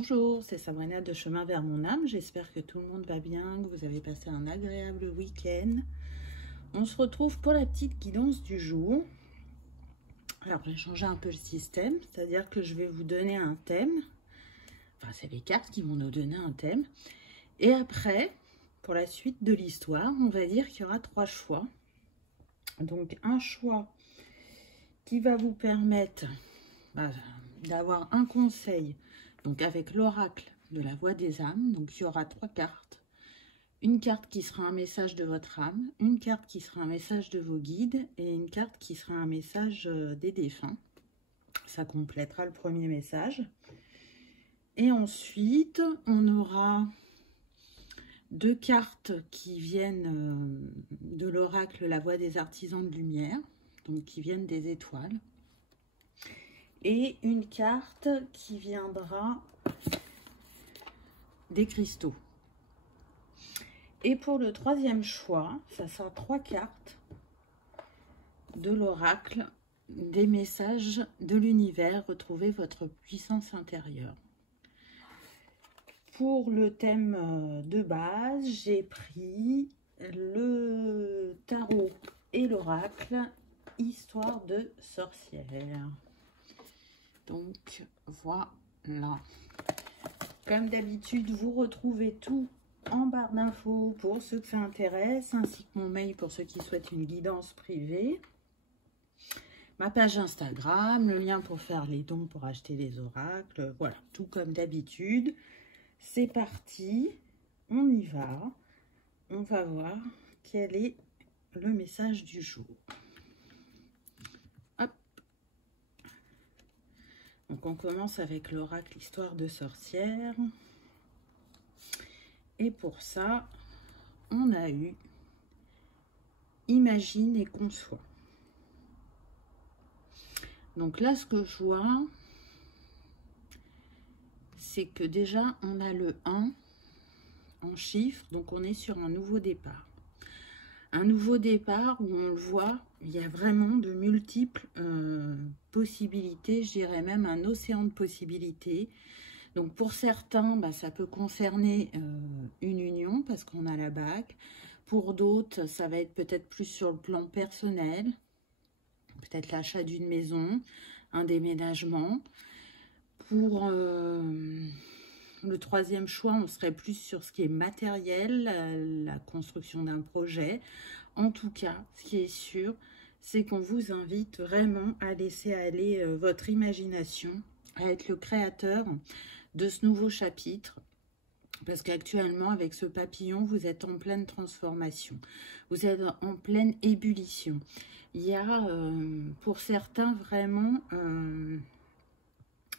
Bonjour, c'est Sabrina de Chemin vers mon âme. J'espère que tout le monde va bien, que vous avez passé un agréable week-end. On se retrouve pour la petite guidance du jour. Alors, j'ai changé un peu le système, c'est-à-dire que je vais vous donner un thème. Enfin, c'est les cartes qui vont nous donner un thème. Et après, pour la suite de l'histoire, on va dire qu'il y aura 3 choix. Donc, un choix qui va vous permettre d'avoir un conseil, donc avec l'oracle de la voix des âmes. Donc il y aura 3 cartes, une carte qui sera un message de votre âme, une carte qui sera un message de vos guides et une carte qui sera un message des défunts. Ça complétera le premier message. Et ensuite on aura 2 cartes qui viennent de l'oracle la voix des artisans de lumière, donc qui viennent des étoiles, et une carte qui viendra des cristaux. Et pour le 3e choix, ça sera 3 cartes de l'oracle des messages de l'univers. Retrouvez votre puissance intérieure. Pour le thème de base, j'ai pris le tarot et l'oracle histoire de sorcière. Donc voilà. Comme d'habitude, vous retrouvez tout en barre d'infos pour ceux que ça intéresse, ainsi que mon mail pour ceux qui souhaitent une guidance privée, ma page Instagram, le lien pour faire les dons pour acheter les oracles. Voilà, tout comme d'habitude. C'est parti, on y va. On va voir quel est le message du jour. Hop. Donc on commence avec l'oracle histoire de sorcière. Et pour ça, on a eu imagine et conçoit. Donc là, ce que je vois, c'est que déjà, on a le 1 en chiffres. Donc on est sur un nouveau départ. Un nouveau départ où on le voit, il y a vraiment de multiples possibilités. Je dirais même un océan de possibilités. Donc pour certains, ça peut concerner une union parce qu'on a la bague. Pour d'autres, ça va être peut-être plus sur le plan personnel. Peut-être l'achat d'une maison, un déménagement. Pour le 3e choix, on serait plus sur ce qui est matériel, la construction d'un projet. En tout cas, ce qui est sûr, c'est qu'on vous invite vraiment à laisser aller votre imagination, à être le créateur de ce nouveau chapitre, parce qu'actuellement avec ce papillon vous êtes en pleine transformation, vous êtes en pleine ébullition. Il y a pour certains vraiment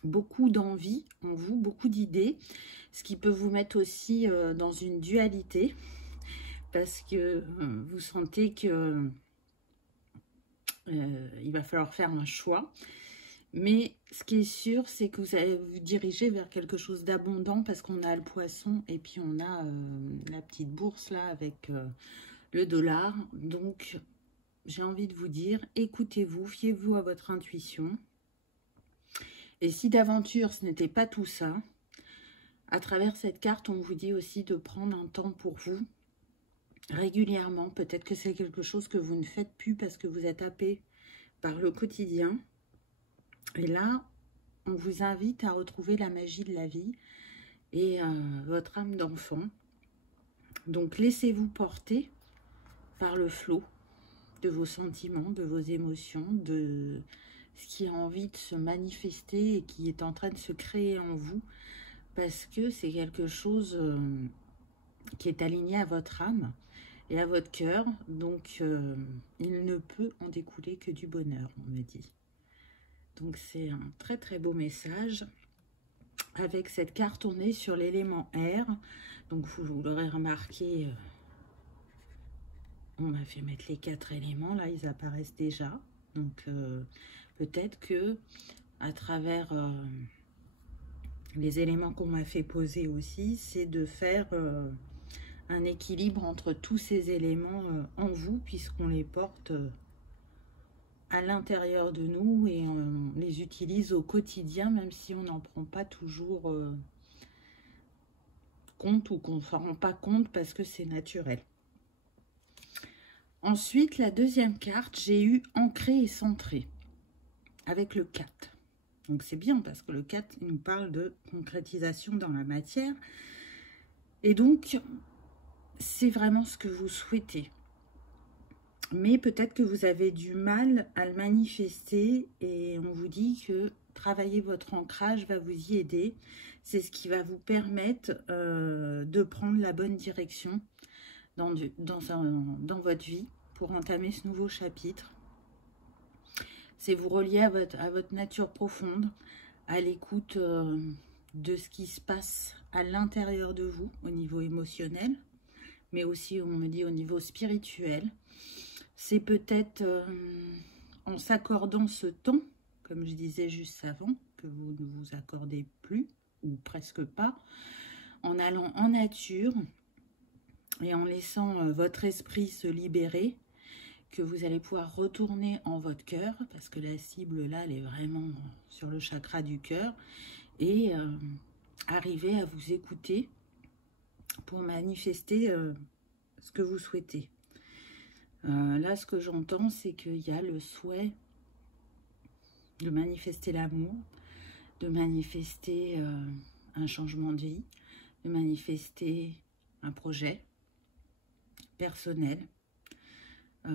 beaucoup d'envie en vous, beaucoup d'idées, ce qui peut vous mettre aussi dans une dualité, parce que vous sentez que il va falloir faire un choix. Mais ce qui est sûr, c'est que vous allez vous diriger vers quelque chose d'abondant parce qu'on a le poisson et puis on a la petite bourse là avec le dollar. Donc, j'ai envie de vous dire, écoutez-vous, fiez-vous à votre intuition. Et si d'aventure, ce n'était pas tout ça, à travers cette carte, on vous dit aussi de prendre un temps pour vous régulièrement. Peut-être que c'est quelque chose que vous ne faites plus parce que vous êtes happé par le quotidien. Et là, on vous invite à retrouver la magie de la vie et votre âme d'enfant. Donc, laissez-vous porter par le flot de vos sentiments, de vos émotions, de ce qui a envie de se manifester et qui est en train de se créer en vous, parce que c'est quelque chose qui est aligné à votre âme et à votre cœur. Donc, il ne peut en découler que du bonheur, on me dit. Donc c'est un très très beau message. Avec cette carte, on est sur l'élément R. Donc vous l'aurez remarqué, on m'a fait mettre les 4 éléments. Là, ils apparaissent déjà. Donc peut-être que à travers les éléments qu'on m'a fait poser aussi, c'est de faire un équilibre entre tous ces éléments en vous, puisqu'on les porte à l'intérieur de nous et on les utilise au quotidien, même si on n'en prend pas toujours compte ou qu'on ne s'en rend pas compte parce que c'est naturel. Ensuite, la deuxième carte, j'ai eu ancré et centré avec le 4. Donc c'est bien parce que le 4 il nous parle de concrétisation dans la matière. Et donc, c'est vraiment ce que vous souhaitez. Mais peut-être que vous avez du mal à le manifester et on vous dit que travailler votre ancrage va vous y aider. C'est ce qui va vous permettre de prendre la bonne direction dans votre vie pour entamer ce nouveau chapitre. C'est vous relier à votre nature profonde, à l'écoute de ce qui se passe à l'intérieur de vous au niveau émotionnel, mais aussi, on me dit, au niveau spirituel. C'est peut-être en s'accordant ce temps, comme je disais juste avant, que vous ne vous accordez plus, ou presque pas, en allant en nature et en laissant votre esprit se libérer, que vous allez pouvoir retourner en votre cœur, parce que la cible là, elle est vraiment sur le chakra du cœur, et arriver à vous écouter pour manifester ce que vous souhaitez. Là, ce que j'entends, c'est qu'il y a le souhait de manifester l'amour, de manifester un changement de vie, de manifester un projet personnel. On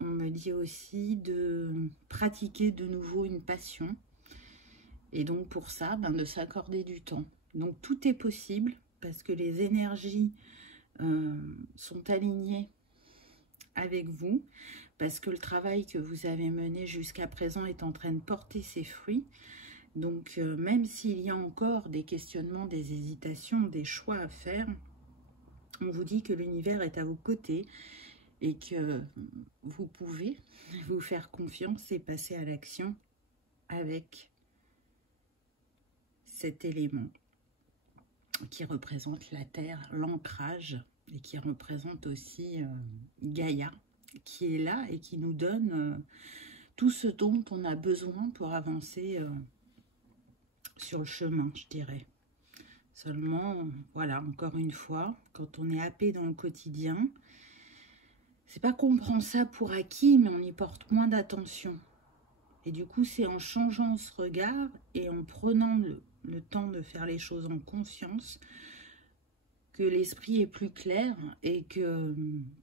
me dit aussi de pratiquer de nouveau une passion. Et donc pour ça, de s'accorder du temps. Donc tout est possible parce que les énergies sont alignées avec vous, parce que le travail que vous avez mené jusqu'à présent est en train de porter ses fruits. Donc même s'il y a encore des questionnements, des hésitations, des choix à faire, on vous dit que l'univers est à vos côtés et que vous pouvez vous faire confiance et passer à l'action avec cet élément qui représente la terre, l'ancrage, et qui représente aussi Gaïa, qui est là et qui nous donne tout ce dont on a besoin pour avancer sur le chemin, je dirais. Seulement, voilà, encore une fois, quand on est happé dans le quotidien, c'est pas qu'on prend ça pour acquis, mais on y porte moins d'attention. Et du coup, c'est en changeant ce regard et en prenant le temps de faire les choses en conscience que l'esprit est plus clair et que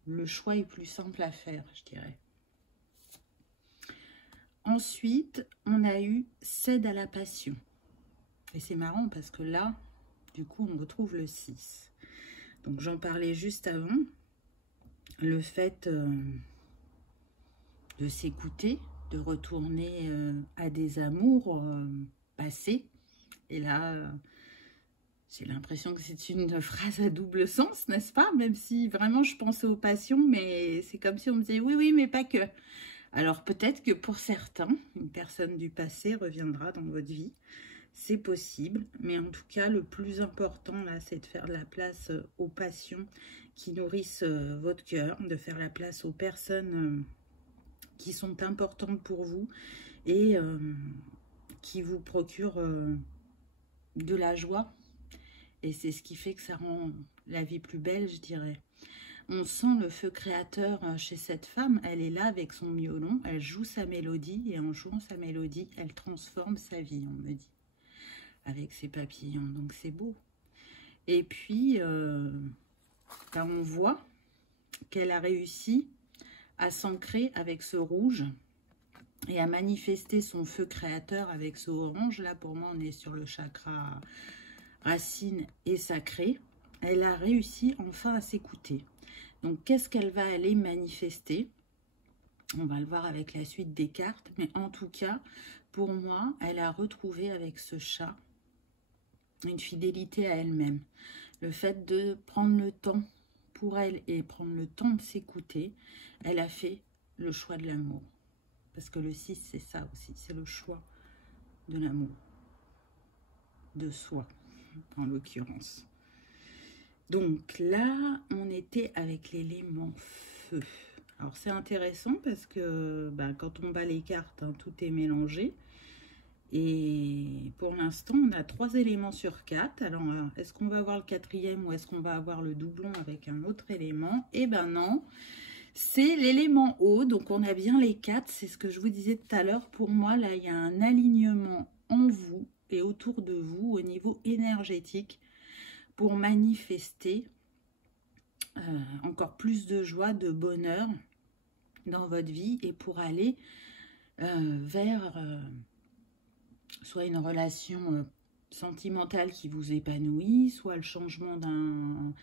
le choix est plus simple à faire, je dirais. Ensuite, on a eu cède à la passion. Et c'est marrant parce que là, du coup, on retrouve le 6. Donc, j'en parlais juste avant. Le fait de s'écouter, de retourner à des amours passés. Et là, j'ai l'impression que c'est une phrase à double sens, n'est-ce pas? Même si vraiment je pensais aux passions, mais c'est comme si on me disait oui, oui, mais pas que. Alors peut-être que pour certains, une personne du passé reviendra dans votre vie. C'est possible, mais en tout cas, le plus important, là, c'est de faire la place aux passions qui nourrissent votre cœur, de faire la place aux personnes qui sont importantes pour vous et qui vous procurent de la joie. Et c'est ce qui fait que ça rend la vie plus belle, je dirais. On sent le feu créateur chez cette femme. Elle est là avec son violon, elle joue sa mélodie et en jouant sa mélodie, elle transforme sa vie, on me dit, avec ses papillons. Donc c'est beau. Et puis, on voit qu'elle a réussi à s'ancrer avec ce rouge et à manifester son feu créateur avec ce orange. Là, pour moi, on est sur le chakra racine et sacré. Elle a réussi enfin à s'écouter. Donc, qu'est-ce qu'elle va aller manifester? On va le voir avec la suite des cartes. Mais en tout cas, pour moi, elle a retrouvé avec ce chat une fidélité à elle-même. Le fait de prendre le temps pour elle et prendre le temps de s'écouter, elle a fait le choix de l'amour. Parce que le 6, c'est ça aussi, c'est le choix de l'amour. De soi, en l'occurrence. Donc là, on était avec l'élément feu. Alors c'est intéressant parce que quand on bat les cartes, tout est mélangé. Et pour l'instant, on a 3 éléments sur 4. Alors, est-ce qu'on va avoir le 4e ou est-ce qu'on va avoir le doublon avec un autre élément? Eh ben non, c'est l'élément eau. Donc, on a bien les 4. C'est ce que je vous disais tout à l'heure. Pour moi, là, il y a un alignement en vous et autour de vous au niveau énergétique pour manifester encore plus de joie, de bonheur dans votre vie et pour aller vers soit une relation sentimentale qui vous épanouit, soit le changement d'un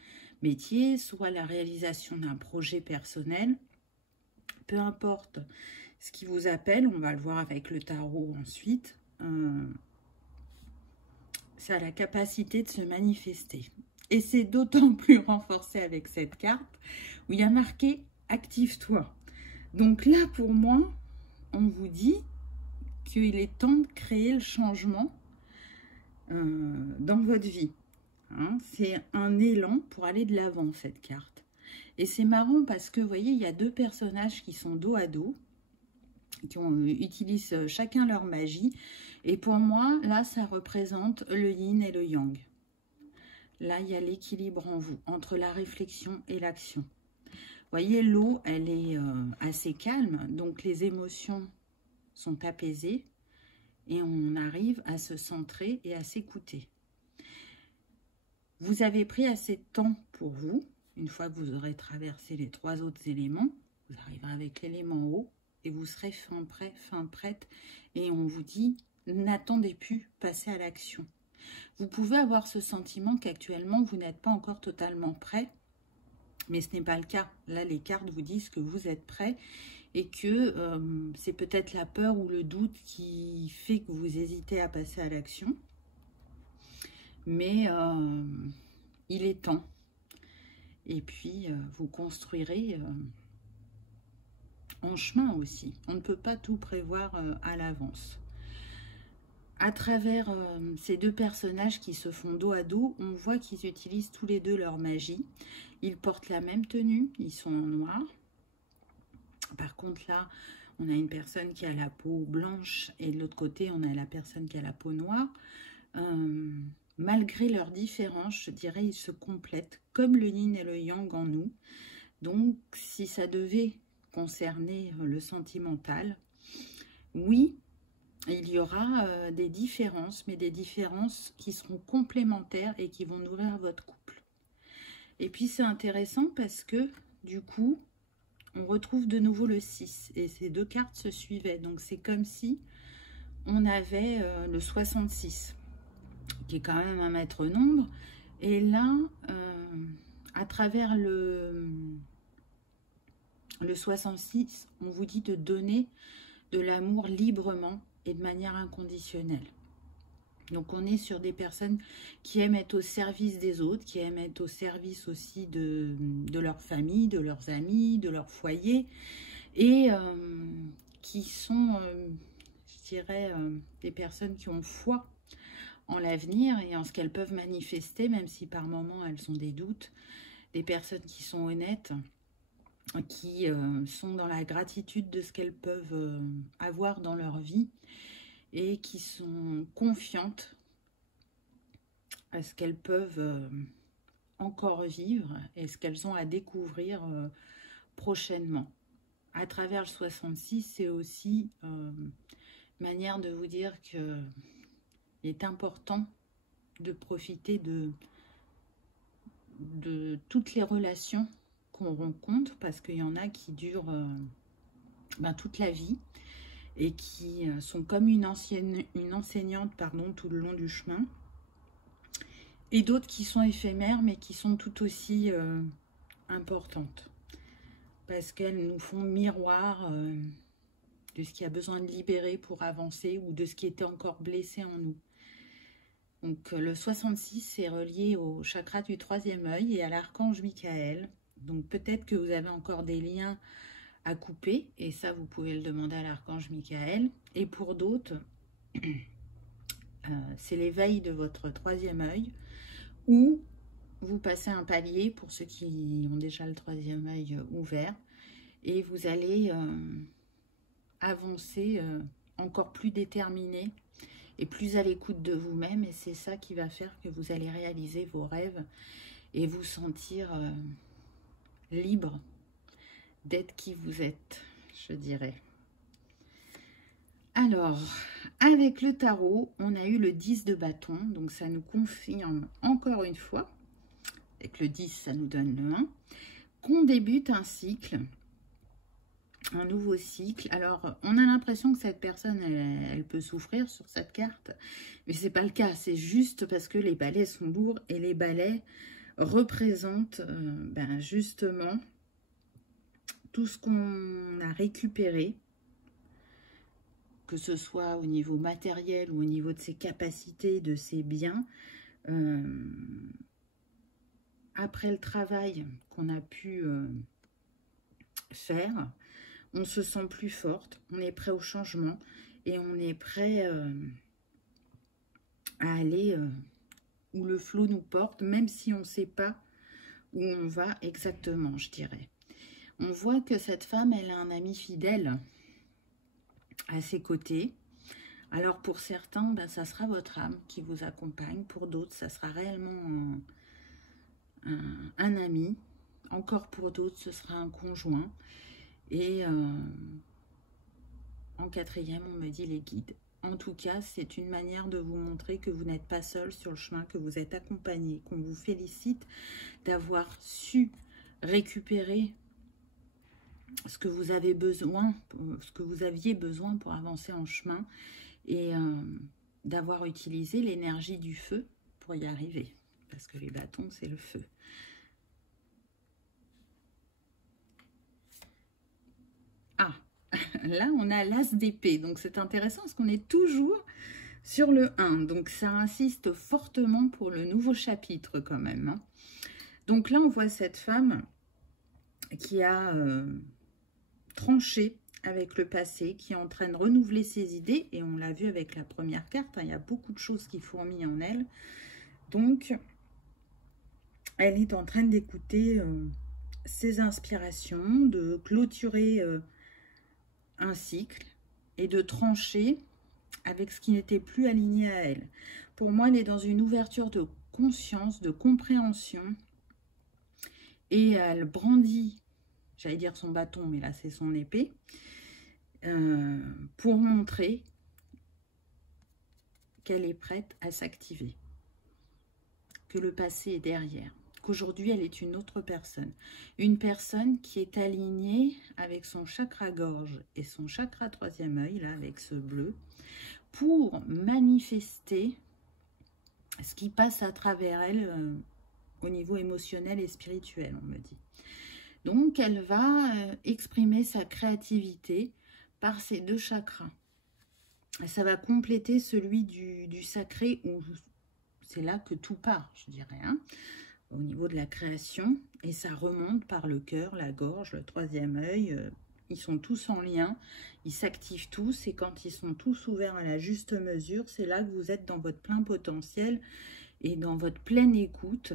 métier, soit la réalisation d'un projet personnel. Peu importe ce qui vous appelle, on va le voir avec le tarot ensuite, ça a la capacité de se manifester. Et c'est d'autant plus renforcé avec cette carte où il y a marqué « Active-toi ». Donc là, pour moi, on vous dit qu'il est temps de créer le changement dans votre vie. Hein, c'est un élan pour aller de l'avant, cette carte. Et c'est marrant parce que, vous voyez, il y a 2 personnages qui sont dos à dos, qui utilisent chacun leur magie. Et pour moi, là, ça représente le yin et le yang. Là, il y a l'équilibre en vous, entre la réflexion et l'action. Vous voyez, l'eau, elle est assez calme, donc les émotions sont apaisées et on arrive à se centrer et à s'écouter. Vous avez pris assez de temps pour vous. Une fois que vous aurez traversé les 3 autres éléments, vous arriverez avec l'élément eau et vous serez fin prêt, fin prête. Et on vous dit, n'attendez plus, passez à l'action. Vous pouvez avoir ce sentiment qu'actuellement, vous n'êtes pas encore totalement prêt, mais ce n'est pas le cas. Là, les cartes vous disent que vous êtes prêt et que c'est peut-être la peur ou le doute qui fait que vous hésitez à passer à l'action. Mais il est temps. Et puis, vous construirez en chemin aussi. On ne peut pas tout prévoir à l'avance. À travers ces 2 personnages qui se font dos à dos, on voit qu'ils utilisent tous les 2 leur magie. Ils portent la même tenue, ils sont en noir. Par contre là, on a une personne qui a la peau blanche et de l'autre côté, on a la personne qui a la peau noire. Malgré leurs différences, je dirais, ils se complètent comme le yin et le yang en nous. Donc, si ça devait concerner le sentimental, oui, il y aura des différences, mais des différences qui seront complémentaires et qui vont nourrir votre couple. Et puis, c'est intéressant parce que, du coup, on retrouve de nouveau le 6. Et ces 2 cartes se suivaient. Donc, c'est comme si on avait le 66, qui est quand même un maître nombre. Et là, à travers le 66, on vous dit de donner de l'amour librement et de manière inconditionnelle. Donc on est sur des personnes qui aiment être au service des autres, qui aiment être au service aussi de leur famille, de leurs amis, de leur foyer, et qui sont, je dirais, des personnes qui ont foi en l'avenir et en ce qu'elles peuvent manifester, même si par moments elles ont des doutes, des personnes qui sont honnêtes, qui sont dans la gratitude de ce qu'elles peuvent avoir dans leur vie et qui sont confiantes à ce qu'elles peuvent encore vivre et ce qu'elles ont à découvrir prochainement. À travers le 66, c'est aussi manière de vous dire qu'il est important de profiter de toutes les relations qu'on rencontre, parce qu'il y en a qui durent toute la vie et qui sont comme une enseignante tout le long du chemin, et d'autres qui sont éphémères mais qui sont tout aussi importantes parce qu'elles nous font miroir de ce qui a besoin de libérer pour avancer ou de ce qui était encore blessé en nous. Donc le 66 est relié au chakra du 3e œil et à l'archange Michael. Donc peut-être que vous avez encore des liens à couper, et ça vous pouvez le demander à l'archange Michael. Et pour d'autres, c'est l'éveil de votre 3e œil, ou vous passez un palier pour ceux qui ont déjà le 3e œil ouvert, et vous allez avancer encore plus déterminé et plus à l'écoute de vous-même. Et c'est ça qui va faire que vous allez réaliser vos rêves et vous sentir libre d'être qui vous êtes, je dirais. Alors, avec le tarot, on a eu le 10 de bâton, donc ça nous confirme encore une fois, avec le 10, ça nous donne le 1, qu'on débute un cycle, un nouveau cycle. Alors, on a l'impression que cette personne, elle peut souffrir sur cette carte, mais c'est pas le cas, c'est juste parce que les balais sont lourds et les balais représentent justement tout ce qu'on a récupéré, que ce soit au niveau matériel ou au niveau de ses capacités, de ses biens, après le travail qu'on a pu faire, on se sent plus forte, on est prêt au changement et on est prêt à aller où le flot nous porte, même si on ne sait pas où on va exactement, je dirais. On voit que cette femme, elle a un ami fidèle à ses côtés. Alors pour certains, ça sera votre âme qui vous accompagne. Pour d'autres, ça sera réellement un ami. Encore pour d'autres, ce sera un conjoint. Et en quatrième, on me dit les guides. En tout cas, c'est une manière de vous montrer que vous n'êtes pas seul sur le chemin, que vous êtes accompagné, qu'on vous félicite d'avoir su récupérer ce que vous avez besoin, ce que vous aviez besoin pour avancer en chemin et d'avoir utilisé l'énergie du feu pour y arriver. Parce que les bâtons, c'est le feu. Ah, là, on a l'as d'épée. Donc, c'est intéressant parce qu'on est toujours sur le 1. Donc, ça insiste fortement pour le nouveau chapitre quand même. Hein. Donc là, on voit cette femme qui a tranché avec le passé, qui est en train de renouveler ses idées. Et on l'a vu avec la première carte. Hein, il y a beaucoup de choses qui fourmillent en elle. Donc, elle est en train d'écouter ses inspirations, de clôturer un cycle et de trancher avec ce qui n'était plus aligné à elle. Pour moi, elle est dans une ouverture de conscience, de compréhension, et elle brandit, j'allais dire son bâton, mais là c'est son épée, pour montrer qu'elle est prête à s'activer, que le passé est derrière, qu'aujourd'hui elle est une autre personne. Une personne qui est alignée avec son chakra-gorge et son chakra troisième œil, là avec ce bleu, pour manifester ce qui passe à travers elle au niveau émotionnel et spirituel, on me dit. Donc elle va exprimer sa créativité par ces deux chakras. Ça va compléter celui du sacré, où c'est là que tout part, je dirais, hein, au niveau de la création. Et ça remonte par le cœur, la gorge, le troisième œil. Ils sont tous en lien, ils s'activent tous. Et quand ils sont tous ouverts à la juste mesure, c'est là que vous êtes dans votre plein potentiel et dans votre pleine écoute.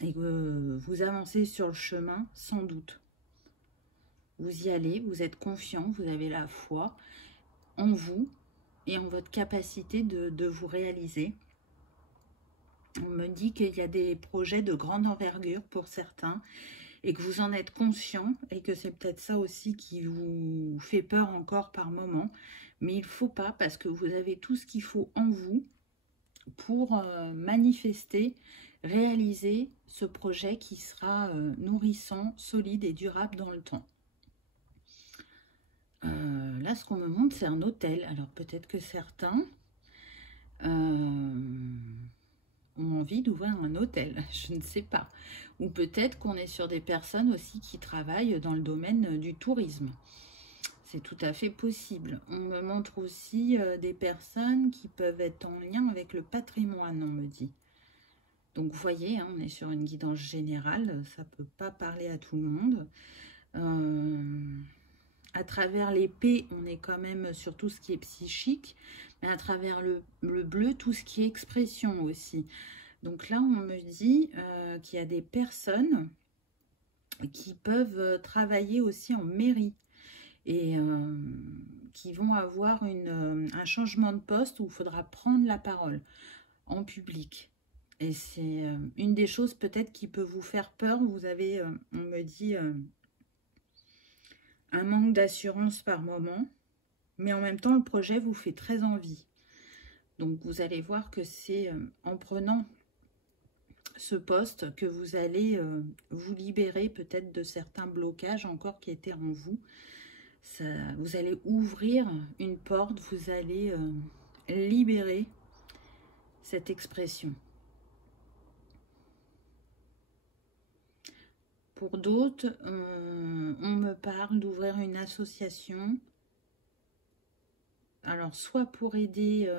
Et que vous avancez sur le chemin sans doute. Vous y allez, vous êtes confiant, vous avez la foi en vous et en votre capacité de vous réaliser. On me dit qu'il y a des projets de grande envergure pour certains et que vous en êtes conscient et que c'est peut-être ça aussi qui vous fait peur encore par moment. Mais il ne faut pas, parce que vous avez tout ce qu'il faut en vous pour manifester, réaliser ce projet qui sera nourrissant, solide et durable dans le temps. Là, ce qu'on me montre, c'est un hôtel. Alors, peut-être que certains ont envie d'ouvrir un hôtel, je ne sais pas. Ou peut-être qu'on est sur des personnes aussi qui travaillent dans le domaine du tourisme. C'est tout à fait possible. On me montre aussi des personnes qui peuvent être en lien avec le patrimoine, on me dit. Donc, vous voyez, hein, on est sur une guidance générale. Ça ne peut pas parler à tout le monde. À travers l'épée, on est quand même sur tout ce qui est psychique. Mais à travers le bleu, tout ce qui est expression aussi. Donc là, on me dit qu'il y a des personnes qui peuvent travailler aussi en mairie. Et qui vont avoir un changement de poste où il faudra prendre la parole en public. Et c'est une des choses peut-être qui peut vous faire peur. Vous avez, on me dit, un manque d'assurance par moment, mais en même temps, le projet vous fait très envie. Donc, vous allez voir que c'est en prenant ce poste que vous allez vous libérer peut-être de certains blocages encore qui étaient en vous. Ça, vous allez ouvrir une porte, vous allez libérer cette expression. Pour d'autres, on me parle d'ouvrir une association. Alors, soit pour aider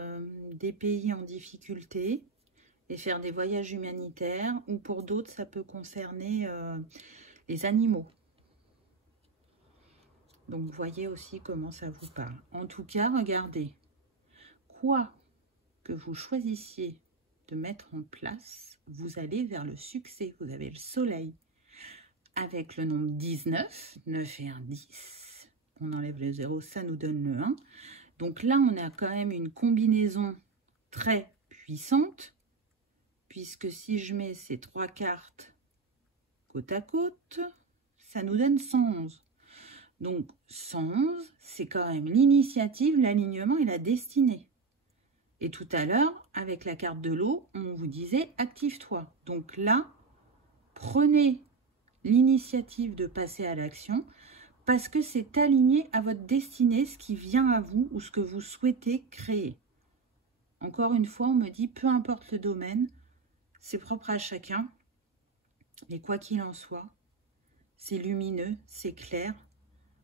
des pays en difficulté et faire des voyages humanitaires, ou pour d'autres, ça peut concerner les animaux. Donc, vous voyez aussi comment ça vous parle. En tout cas, regardez, quoi que vous choisissiez de mettre en place, vous allez vers le succès. Vous avez le soleil avec le nombre 19, 9 et 1, 10. On enlève le 0, ça nous donne le 1. Donc là, on a quand même une combinaison très puissante, puisque si je mets ces 3 cartes côte à côte, ça nous donne 111. Donc 111, c'est quand même l'initiative, l'alignement et la destinée. Et tout à l'heure, avec la carte de l'eau, on vous disait « active-toi ». Donc là, prenez l'initiative de passer à l'action, parce que c'est aligné à votre destinée, ce qui vient à vous ou ce que vous souhaitez créer. Encore une fois, on me dit, peu importe le domaine, c'est propre à chacun. Mais quoi qu'il en soit, c'est lumineux, c'est clair,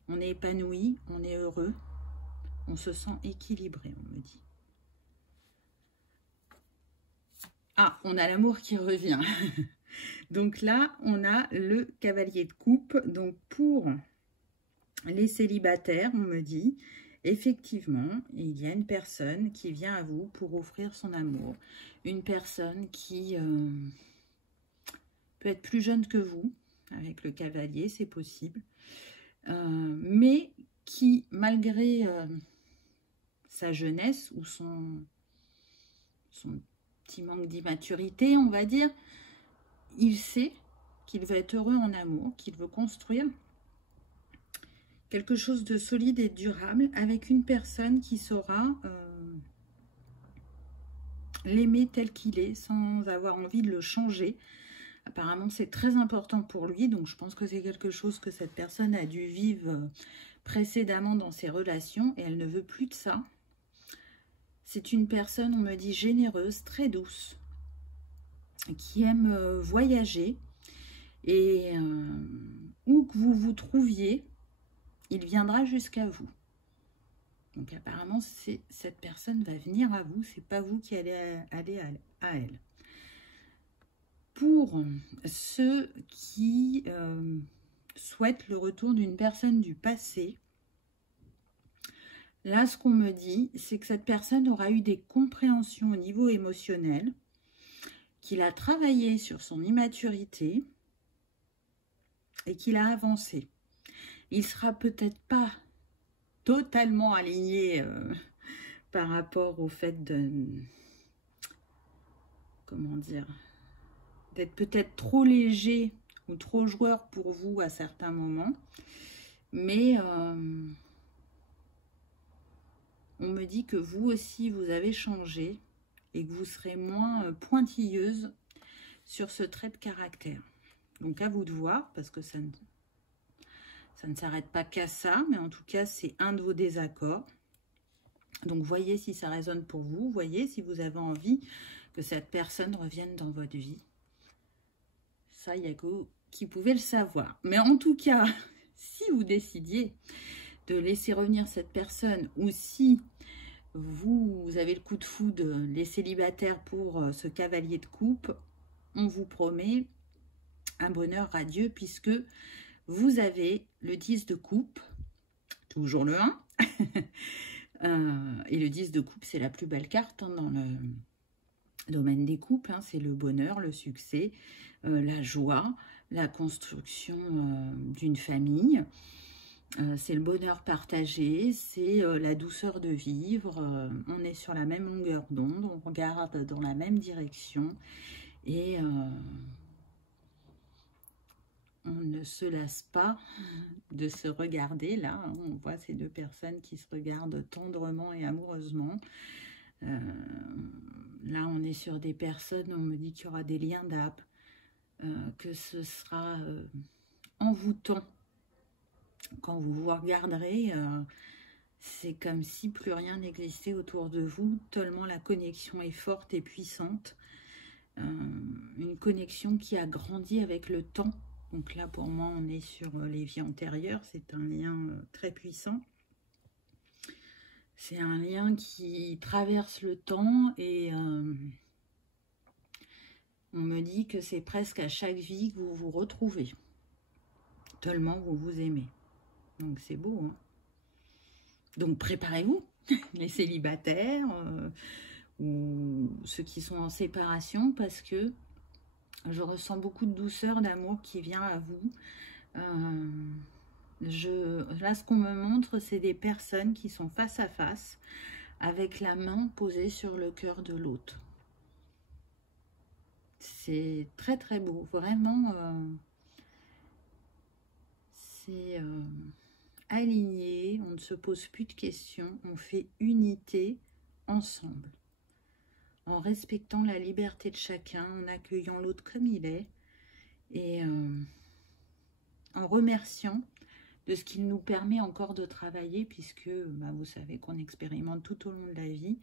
on est épanoui, on est heureux, on se sent équilibré, on me dit. Ah, on a l'amour qui revient. Donc là, on a le cavalier de coupe. Donc pour les célibataires, on me dit, effectivement, il y a une personne qui vient à vous pour offrir son amour. Une personne qui peut être plus jeune que vous, avec le cavalier, c'est possible. Mais qui, malgré sa jeunesse ou son petit manque d'immaturité, on va dire, il sait qu'il veut être heureux en amour, qu'il veut construire quelque chose de solide et durable avec une personne qui saura l'aimer tel qu'il est, sans avoir envie de le changer. Apparemment, c'est très important pour lui, donc je pense que c'est quelque chose que cette personne a dû vivre précédemment dans ses relations, et elle ne veut plus de ça. C'est une personne, on me dit, généreuse, très douce, qui aime voyager, et où que vous vous trouviez, il viendra jusqu'à vous. Donc apparemment, cette personne va venir à vous, c'est pas vous qui allez aller à elle. Pour ceux qui souhaitent le retour d'une personne du passé, là, ce qu'on me dit, c'est que cette personne aura eu des compréhensions au niveau émotionnel, qu'il a travaillé sur son immaturité et qu'il a avancé. Il sera peut-être pas totalement aligné par rapport au fait de, comment dire, d'être peut-être trop léger ou trop joueur pour vous à certains moments. Mais on me dit que vous aussi, vous avez changé et que vous serez moins pointilleuse sur ce trait de caractère. Donc à vous de voir, parce que ça ne s'arrête pas qu'à ça, mais en tout cas, c'est un de vos désaccords. Donc voyez si ça résonne pour vous, voyez si vous avez envie que cette personne revienne dans votre vie. Ça, il y a que vous qui pouvez le savoir. Mais en tout cas, si vous décidiez de laisser revenir cette personne, ou si vous avez le coup de foudre, les célibataires, pour ce cavalier de coupe, on vous promet un bonheur radieux, puisque vous avez le 10 de coupe, toujours le 1, et le 10 de coupe, c'est la plus belle carte dans le domaine des couples, c'est le bonheur, le succès, la joie, la construction d'une famille. C'est le bonheur partagé, c'est la douceur de vivre. On est sur la même longueur d'onde, on regarde dans la même direction et on ne se lasse pas de se regarder. Là, hein, on voit ces deux personnes qui se regardent tendrement et amoureusement. Là, on est sur des personnes, on me dit qu'il y aura des liens d'âme, que ce sera envoûtant. Quand vous vous regarderez, c'est comme si plus rien n'existait autour de vous, tellement la connexion est forte et puissante. Une connexion qui a grandi avec le temps. Donc là, pour moi, on est sur les vies antérieures. C'est un lien très puissant. C'est un lien qui traverse le temps et on me dit que c'est presque à chaque vie que vous vous retrouvez. Tellement vous vous aimez. Donc c'est beau, hein. Donc préparez-vous, les célibataires ou ceux qui sont en séparation, parce que je ressens beaucoup de douceur, d'amour qui vient à vous. Là, ce qu'on me montre, c'est des personnes qui sont face à face, avec la main posée sur le cœur de l'autre. C'est très très beau, vraiment. C'est aligné, on ne se pose plus de questions, on fait unité ensemble, en respectant la liberté de chacun, en accueillant l'autre comme il est, et en remerciant de ce qu'il nous permet encore de travailler, puisque vous savez qu'on expérimente tout au long de la vie.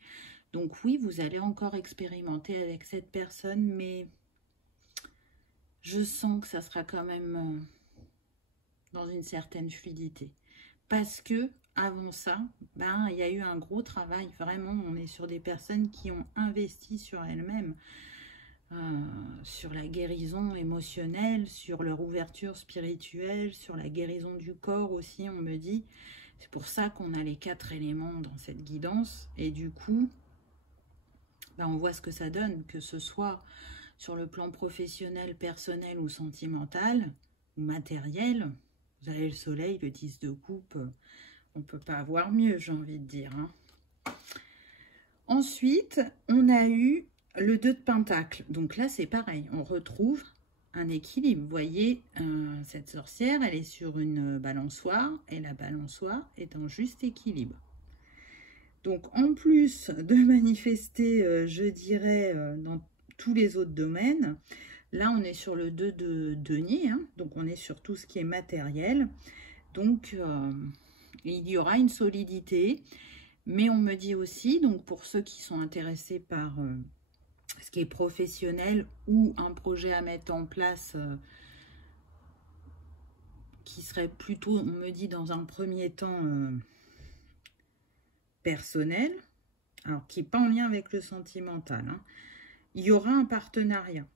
Donc oui, vous allez encore expérimenter avec cette personne, mais je sens que ça sera quand même dans une certaine fluidité. Parce que avant ça, il y a eu un gros travail. Vraiment, on est sur des personnes qui ont investi sur elles-mêmes, sur la guérison émotionnelle, sur leur ouverture spirituelle, sur la guérison du corps aussi, on me dit. C'est pour ça qu'on a les 4 éléments dans cette guidance. Et du coup, on voit ce que ça donne, que ce soit sur le plan professionnel, personnel ou sentimental, ou matériel. Vous avez le soleil, le 10 de coupe, on ne peut pas avoir mieux, j'ai envie de dire. Hein. Ensuite, on a eu le 2 de Pentacle. Donc là, c'est pareil, on retrouve un équilibre. Vous voyez, cette sorcière, elle est sur une balançoire, et la balançoire est en juste équilibre. Donc, en plus de manifester, je dirais, dans tous les autres domaines, là, on est sur le 2 de denier, hein, donc on est sur tout ce qui est matériel. Donc, il y aura une solidité, mais on me dit aussi, donc pour ceux qui sont intéressés par ce qui est professionnel ou un projet à mettre en place qui serait plutôt, on me dit dans un premier temps, personnel, alors qui n'est pas en lien avec le sentimental, hein, il y aura un partenariat.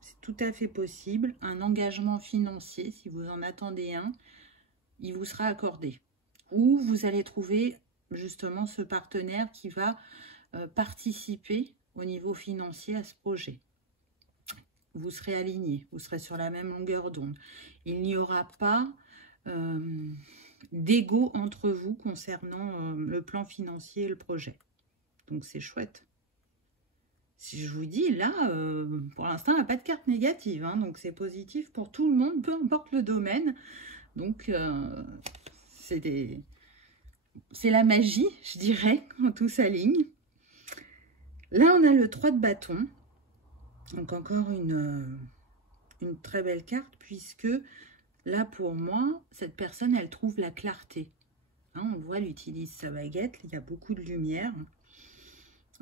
C'est tout à fait possible. Un engagement financier, si vous en attendez un, il vous sera accordé. Ou vous allez trouver justement ce partenaire qui va participer au niveau financier à ce projet. Vous serez alignés, vous serez sur la même longueur d'onde. Il n'y aura pas d'ego entre vous concernant le plan financier et le projet. Donc c'est chouette. Si je vous dis, là, pour l'instant, il n'y a pas de carte négative. Hein, donc, c'est positif pour tout le monde, peu importe le domaine. Donc, c'est la magie, je dirais, quand tout s'aligne. Là, on a le 3 de bâton. Donc, encore une très belle carte, puisque là, pour moi, cette personne, elle trouve la clarté. Hein, on voit, elle utilise sa baguette. Il y a beaucoup de lumière.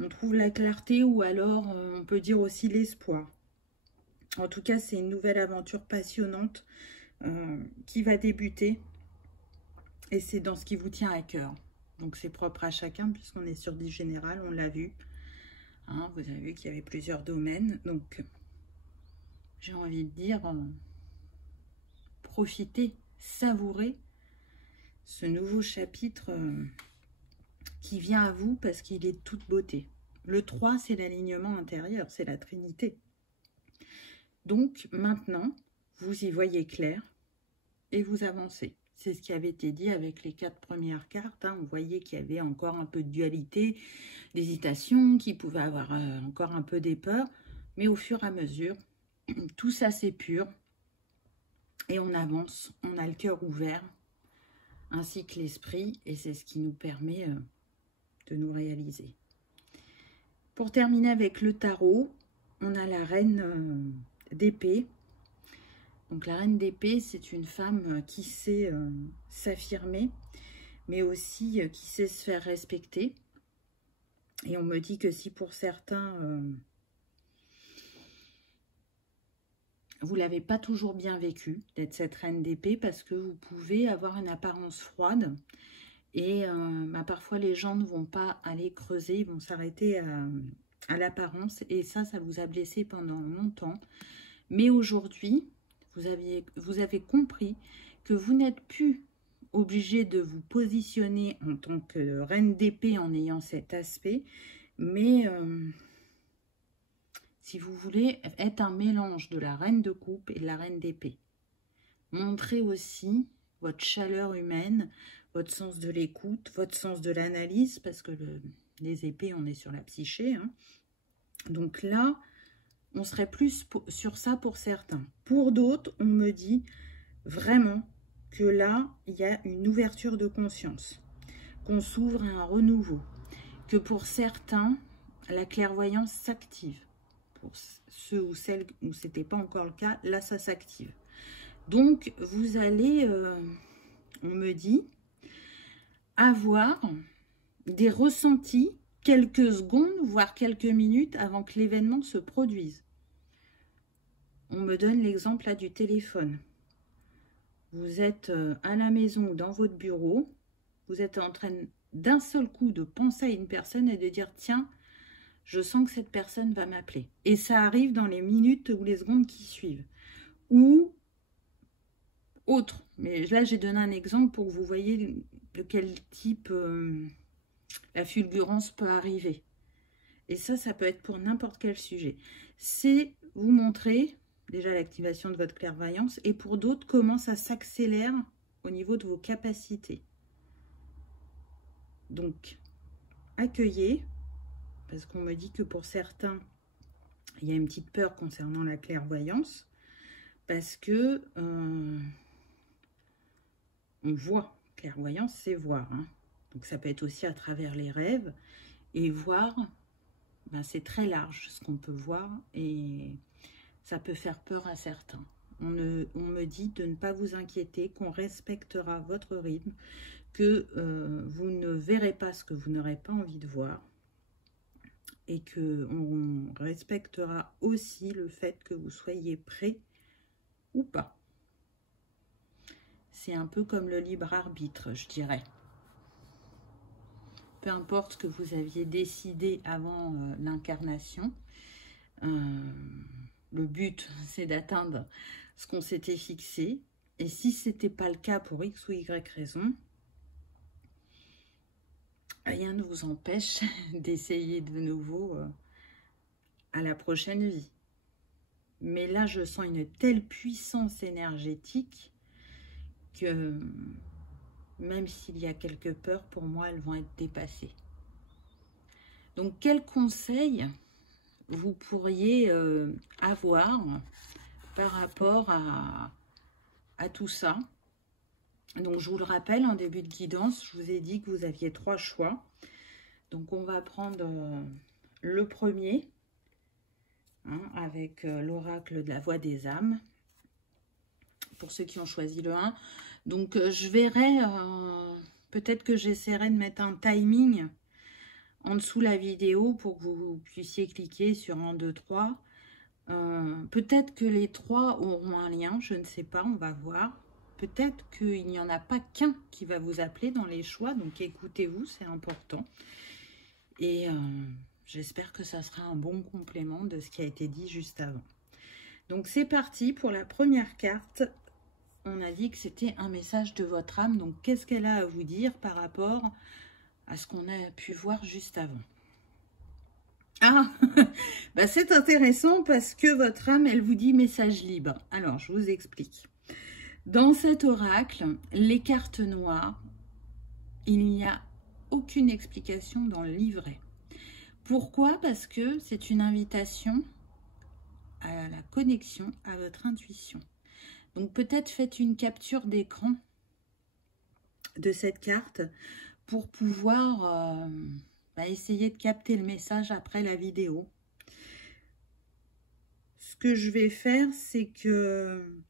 On trouve la clarté ou alors on peut dire aussi l'espoir. En tout cas, c'est une nouvelle aventure passionnante qui va débuter. Et c'est dans ce qui vous tient à cœur. Donc, c'est propre à chacun puisqu'on est sur du général, on l'a vu. Hein, vous avez vu qu'il y avait plusieurs domaines. Donc, j'ai envie de dire, profitez, savourez ce nouveau chapitre qui vient à vous parce qu'il est de toute beauté. Le 3, c'est l'alignement intérieur, c'est la Trinité. Donc, maintenant, vous y voyez clair et vous avancez. C'est ce qui avait été dit avec les 4 premières cartes. Hein. On voyait qu'il y avait encore un peu de dualité, d'hésitation, qu'il pouvait avoir encore un peu des peurs. Mais au fur et à mesure, tout ça s'épure. Et on avance, on a le cœur ouvert, ainsi que l'esprit. Et c'est ce qui nous permet de nous réaliser. Pour terminer avec le tarot, on a la reine d'épée. Donc la reine d'épée, c'est une femme qui sait s'affirmer, mais aussi qui sait se faire respecter. Et on me dit que si pour certains, vous ne l'avez pas toujours bien vécu, d'être cette reine d'épée, parce que vous pouvez avoir une apparence froide. Et parfois, les gens ne vont pas aller creuser, ils vont s'arrêter à l'apparence. Et ça vous a blessé pendant longtemps. Mais aujourd'hui, vous avez compris que vous n'êtes plus obligé de vous positionner en tant que reine d'épée en ayant cet aspect, mais si vous voulez être un mélange de la reine de coupe et de la reine d'épée. Montrez aussi votre chaleur humaine, votre sens de l'écoute, votre sens de l'analyse, parce que les épées, on est sur la psyché. Hein. Donc là, on serait plus sur ça pour certains. Pour d'autres, on me dit vraiment que là, il y a une ouverture de conscience, qu'on s'ouvre à un renouveau, que pour certains, la clairvoyance s'active. Pour ceux ou celles où ce n'était pas encore le cas, là, ça s'active. Donc, vous allez, on me dit, avoir des ressentis quelques secondes, voire quelques minutes avant que l'événement se produise. On me donne l'exemple là du téléphone. Vous êtes à la maison ou dans votre bureau, vous êtes en train d'un seul coup de penser à une personne et de dire « Tiens, je sens que cette personne va m'appeler. » Et ça arrive dans les minutes ou les secondes qui suivent. Ou autre. Mais là, j'ai donné un exemple pour que vous voyez de quel type la fulgurance peut arriver. Et ça peut être pour n'importe quel sujet. C'est vous montrer déjà l'activation de votre clairvoyance et pour d'autres, comment ça s'accélère au niveau de vos capacités. Donc, accueillez, parce qu'on me dit que pour certains, il y a une petite peur concernant la clairvoyance, parce que on voit. Clairvoyance, c'est voir. Hein. Donc, ça peut être aussi à travers les rêves. Et voir, ben, c'est très large ce qu'on peut voir et ça peut faire peur à certains. On me dit de ne pas vous inquiéter, qu'on respectera votre rythme, que vous ne verrez pas ce que vous n'aurez pas envie de voir et qu'on respectera aussi le fait que vous soyez prêt ou pas. C'est un peu comme le libre arbitre, je dirais. Peu importe ce que vous aviez décidé avant l'incarnation, le but, c'est d'atteindre ce qu'on s'était fixé. Et si ce n'était pas le cas pour X ou Y raison, rien ne vous empêche d'essayer de nouveau à la prochaine vie. Mais là, je sens une telle puissance énergétique que même s'il y a quelques peurs, pour moi, elles vont être dépassées. Donc, quel conseil vous pourriez avoir par rapport à tout ça? Donc, je vous le rappelle, en début de guidance, je vous ai dit que vous aviez 3 choix. Donc, on va prendre le premier, hein, avec l'oracle de la voix des âmes, pour ceux qui ont choisi le 1. Donc, je verrai, peut-être que j'essaierai de mettre un timing en dessous la vidéo pour que vous puissiez cliquer sur 1, 2, 3. Peut-être que les 3 auront un lien, je ne sais pas, on va voir. Peut-être qu'il n'y en a pas qu'un qui va vous appeler dans les choix, donc écoutez-vous, c'est important. Et j'espère que ça sera un bon complément de ce qui a été dit juste avant. Donc c'est parti pour la première carte. On a dit que c'était un message de votre âme. Donc, qu'est-ce qu'elle a à vous dire par rapport à ce qu'on a pu voir juste avant? Ah, bah c'est intéressant parce que votre âme, elle vous dit message libre. Alors, je vous explique. Dans cet oracle, les cartes noires, il n'y a aucune explication dans le livret. Pourquoi? Parce que c'est une invitation à la connexion à votre intuition. Donc peut-être faites une capture d'écran de cette carte pour pouvoir essayer de capter le message après la vidéo. Ce que je vais faire, c'est que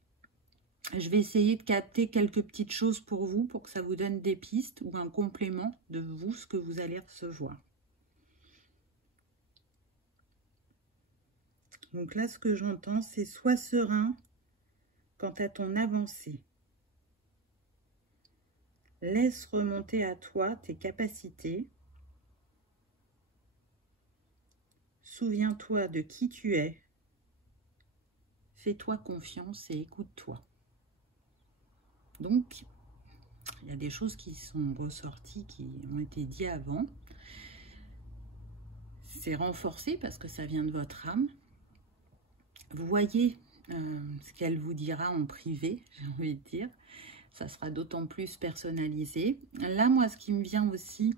je vais essayer de capter quelques petites choses pour vous, pour que ça vous donne des pistes ou un complément de vous, ce que vous allez recevoir. Donc là, ce que j'entends, c'est « Sois serein quant à ton avancée. Laisse remonter à toi tes capacités. Souviens-toi de qui tu es. Fais-toi confiance et écoute-toi. » Donc, il y a des choses qui sont ressorties, qui ont été dites avant. C'est renforcé parce que ça vient de votre âme. Vous voyez ce qu'elle vous dira en privé, j'ai envie de dire. Ça sera d'autant plus personnalisé. Là, moi, ce qui me vient aussi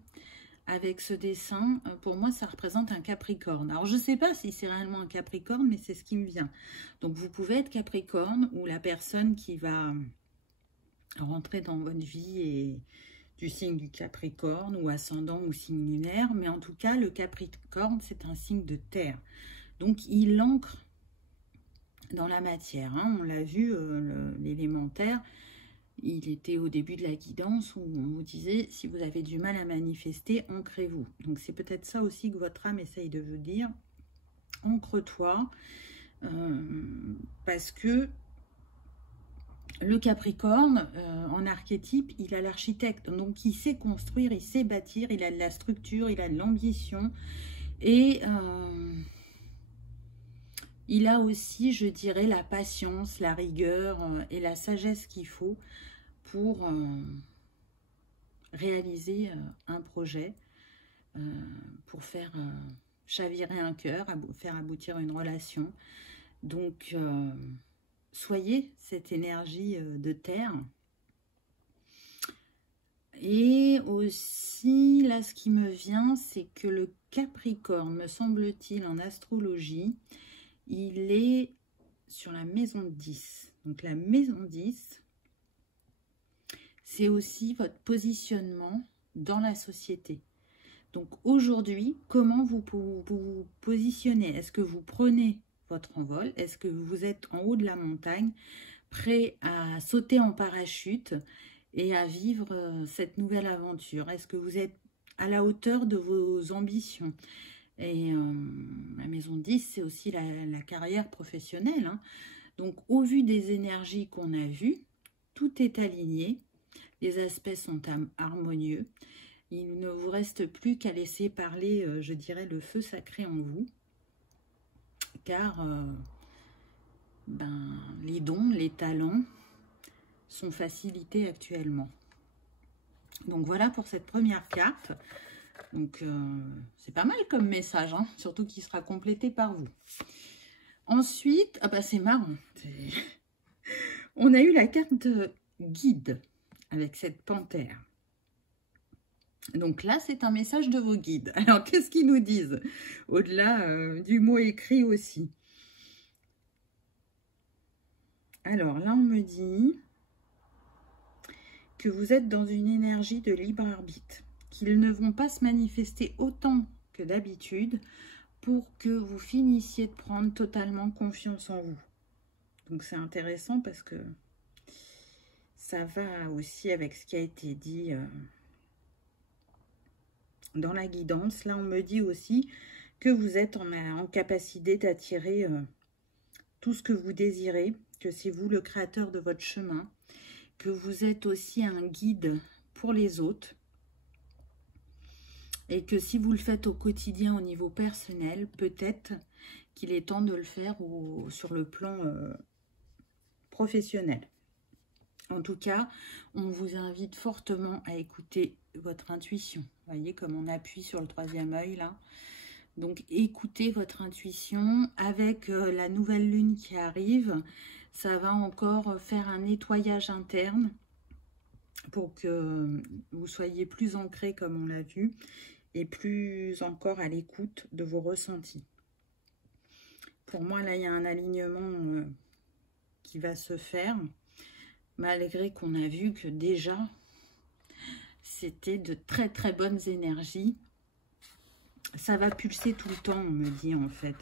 avec ce dessin, pour moi, ça représente un Capricorne. Alors, je ne sais pas si c'est réellement un Capricorne, mais c'est ce qui me vient. Donc, vous pouvez être Capricorne ou la personne qui va rentrer dans votre vie et du signe du Capricorne ou ascendant ou signe lunaire. Mais en tout cas, le Capricorne, c'est un signe de terre. Donc, il ancre dans la matière. Hein. On l'a vu, l'élémentaire, il était au début de la guidance où on vous disait, si vous avez du mal à manifester, ancrez-vous. Donc, c'est peut-être ça aussi que votre âme essaye de vous dire. Ancre-toi, parce que le Capricorne, en archétype, il a l'architecte. Donc, il sait construire, il sait bâtir, il a de la structure, il a de l'ambition. Et il a aussi, je dirais, la patience, la rigueur et la sagesse qu'il faut pour réaliser un projet, pour faire chavirer un cœur, faire aboutir une relation. Donc, soyez cette énergie de terre. Et aussi, là, ce qui me vient, c'est que le Capricorne, me semble-t-il, en astrologie, il est sur la maison 10. Donc, la maison 10, c'est aussi votre positionnement dans la société. Donc, aujourd'hui, comment vous vous positionnez? Est-ce que vous prenez votre envol? Est-ce que vous êtes en haut de la montagne, prêt à sauter en parachute et à vivre cette nouvelle aventure? Est-ce que vous êtes à la hauteur de vos ambitions? Et la maison 10, c'est aussi la carrière professionnelle. Hein. Donc, au vu des énergies qu'on a vues, tout est aligné. Les aspects sont harmonieux. Il ne vous reste plus qu'à laisser parler, je dirais, le feu sacré en vous. Car les dons, les talents sont facilités actuellement. Donc, voilà pour cette première carte. Donc, c'est pas mal comme message, hein, surtout qu'il sera complété par vous. Ensuite, c'est marrant. On a eu la carte guide avec cette panthère. Donc là, c'est un message de vos guides. Alors, qu'est-ce qu'ils nous disent? Au-delà du mot écrit aussi. Alors, là, on me dit que vous êtes dans une énergie de libre arbitre, qu'ils ne vont pas se manifester autant que d'habitude pour que vous finissiez de prendre totalement confiance en vous. Donc, c'est intéressant parce que ça va aussi avec ce qui a été dit dans la guidance. Là, on me dit aussi que vous êtes en capacité d'attirer tout ce que vous désirez, que c'est vous le créateur de votre chemin, que vous êtes aussi un guide pour les autres et que si vous le faites au quotidien au niveau personnel, peut-être qu'il est temps de le faire sur le plan professionnel. En tout cas, on vous invite fortement à écouter votre intuition. Vous voyez comme on appuie sur le troisième œil là. Donc, écoutez votre intuition. Avec la nouvelle lune qui arrive, ça va encore faire un nettoyage interne pour que vous soyez plus ancré, comme on l'a vu, et plus encore à l'écoute de vos ressentis. Pour moi, là, il y a un alignement qui va se faire, malgré qu'on a vu que déjà, c'était de très très bonnes énergies. Ça va pulser tout le temps, on me dit en fait.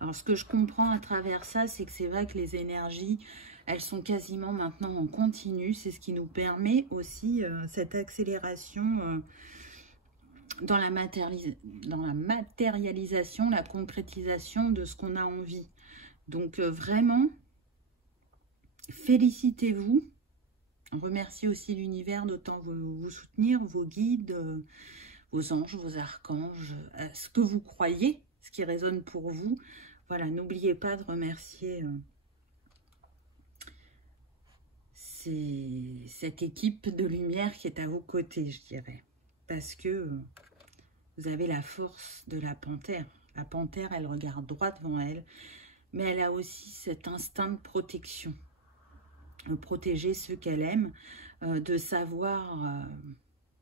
Alors, ce que je comprends à travers ça, c'est que c'est vrai que les énergies, elles sont quasiment maintenant en continu. C'est ce qui nous permet aussi cette accélération dans la matérialisation, la concrétisation de ce qu'on a envie. Donc, vraiment, félicitez-vous. Remerciez aussi l'univers d'autant vous soutenir, vos guides, vos anges, vos archanges, ce que vous croyez, ce qui résonne pour vous. Voilà, n'oubliez pas de remercier cette équipe de lumière qui est à vos côtés, je dirais. Parce que vous avez la force de la panthère. La panthère, elle regarde droit devant elle, mais elle a aussi cet instinct de protection. De protéger ceux qu'elle aime, de savoir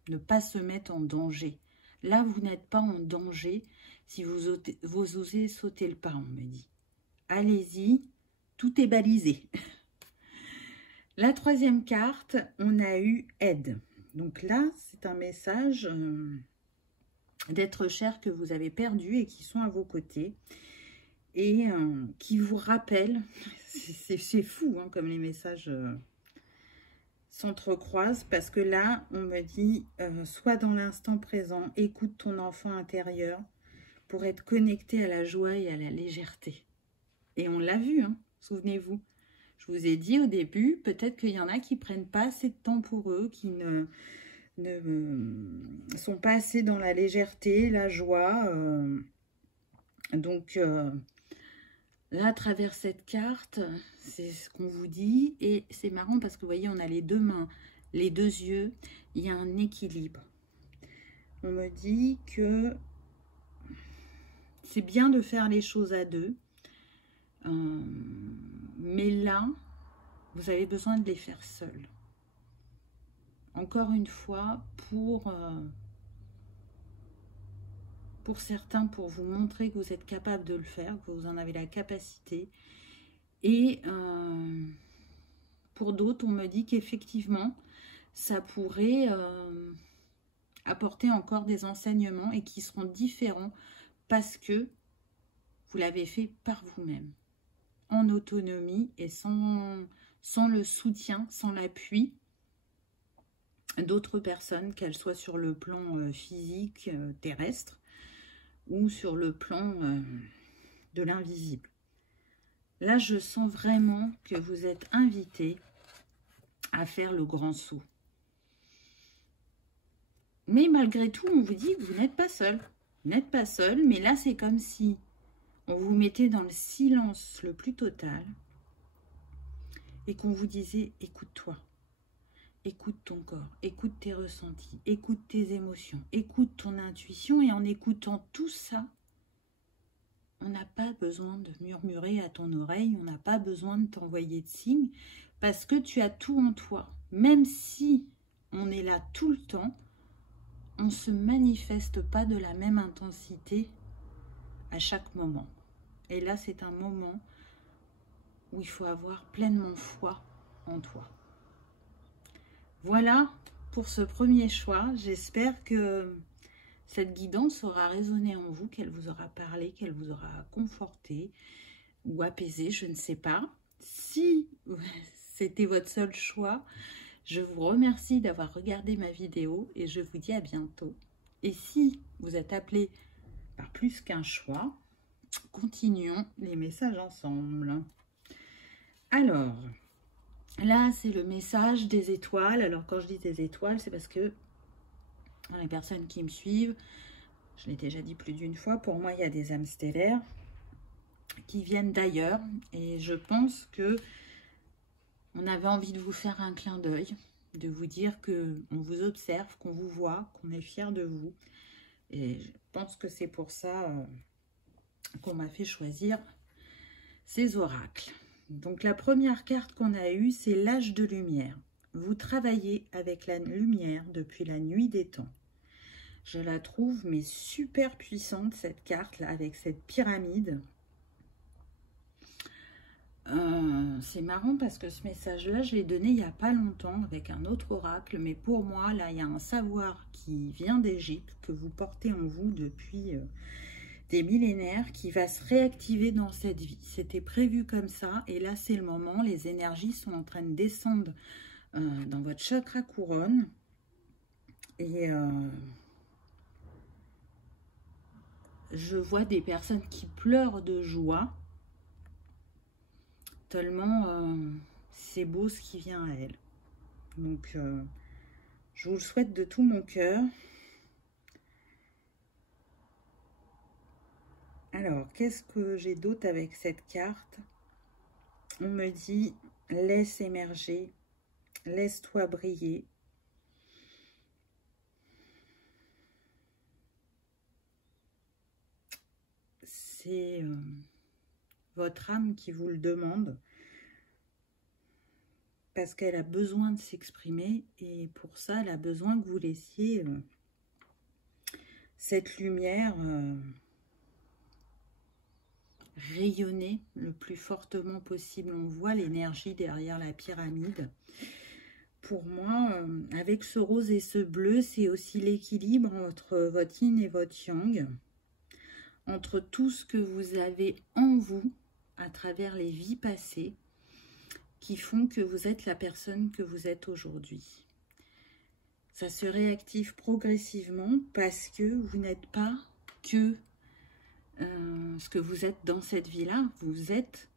ne pas se mettre en danger. Là, vous n'êtes pas en danger si vous osez sauter le pas, on me dit. Allez-y, tout est balisé. La troisième carte, on a eu aide. Donc là, c'est un message d'êtres chers que vous avez perdus et qui sont à vos côtés. Et qui vous rappellent, c'est fou hein, comme les messages s'entrecroisent, parce que là, on me dit, sois dans l'instant présent, écoute ton enfant intérieur pour être connecté à la joie et à la légèreté. Et on l'a vu, hein, souvenez-vous. Je vous ai dit au début, peut-être qu'il y en a qui ne prennent pas assez de temps pour eux, qui ne sont pas assez dans la légèreté, la joie. Donc, là, à travers cette carte, c'est ce qu'on vous dit. Et c'est marrant parce que vous voyez, on a les deux mains, les deux yeux. Il y a un équilibre. On me dit que c'est bien de faire les choses à deux. Mais là, vous avez besoin de les faire seuls. Encore une fois, pour certains, pour vous montrer que vous êtes capable de le faire, que vous en avez la capacité. Et pour d'autres, on me dit qu'effectivement, ça pourrait apporter encore des enseignements et qui seront différents parce que vous l'avez fait par vous-même, en autonomie et sans le soutien, sans l'appui d'autres personnes, qu'elles soient sur le plan physique, terrestre, ou sur le plan de l'invisible. Là, je sens vraiment que vous êtes invité à faire le grand saut. Mais malgré tout, on vous dit que vous n'êtes pas seul. Vous n'êtes pas seul, mais là, c'est comme si on vous mettait dans le silence le plus total et qu'on vous disait, écoute-toi, écoute ton corps, écoute tes ressentis, écoute tes émotions, écoute ton intuition. Et en écoutant tout ça, on n'a pas besoin de murmurer à ton oreille, on n'a pas besoin de t'envoyer de signes, parce que tu as tout en toi. Même si on est là tout le temps, on ne se manifeste pas de la même intensité à chaque moment. Et là, c'est un moment où il faut avoir pleinement foi en toi. Voilà pour ce premier choix. J'espère que cette guidance aura résonné en vous, qu'elle vous aura parlé, qu'elle vous aura conforté ou apaisé, je ne sais pas. Si c'était votre seul choix, je vous remercie d'avoir regardé ma vidéo et je vous dis à bientôt. Et si vous êtes appelé par plus qu'un choix, continuons les messages ensemble. Alors, là, c'est le message des étoiles. Alors, quand je dis des étoiles, c'est parce que les personnes qui me suivent, je l'ai déjà dit plus d'une fois, pour moi, il y a des âmes stellaires qui viennent d'ailleurs. Et je pense que on avait envie de vous faire un clin d'œil, de vous dire qu'on vous observe, qu'on vous voit, qu'on est fier de vous. Et je pense que c'est pour ça qu'on m'a fait choisir ces oracles. Donc la première carte qu'on a eue, c'est l'âge de lumière. Vous travaillez avec la lumière depuis la nuit des temps. Je la trouve mais super puissante cette carte là, avec cette pyramide. C'est marrant parce que ce message-là, je l'ai donné il n'y a pas longtemps avec un autre oracle. Mais pour moi, là, il y a un savoir qui vient d'Égypte, que vous portez en vous depuis des millénaires, qui va se réactiver dans cette vie. C'était prévu comme ça. Et là, c'est le moment. Les énergies sont en train de descendre dans votre chakra couronne. Et je vois des personnes qui pleurent de joie. Tellement c'est beau ce qui vient à elle. Donc, je vous le souhaite de tout mon cœur. Alors, qu'est-ce que j'ai d'autre avec cette carte? On me dit, laisse émerger, laisse-toi briller. C'est votre âme qui vous le demande. Parce qu'elle a besoin de s'exprimer. Et pour ça, elle a besoin que vous laissiez cette lumière rayonner le plus fortement possible. On voit l'énergie derrière la pyramide. Pour moi, avec ce rose et ce bleu, c'est aussi l'équilibre entre votre yin et votre yang, entre tout ce que vous avez en vous à travers les vies passées qui font que vous êtes la personne que vous êtes aujourd'hui. Ça se réactive progressivement parce que vous n'êtes pas que ce que vous êtes dans cette vie-là. Vous êtes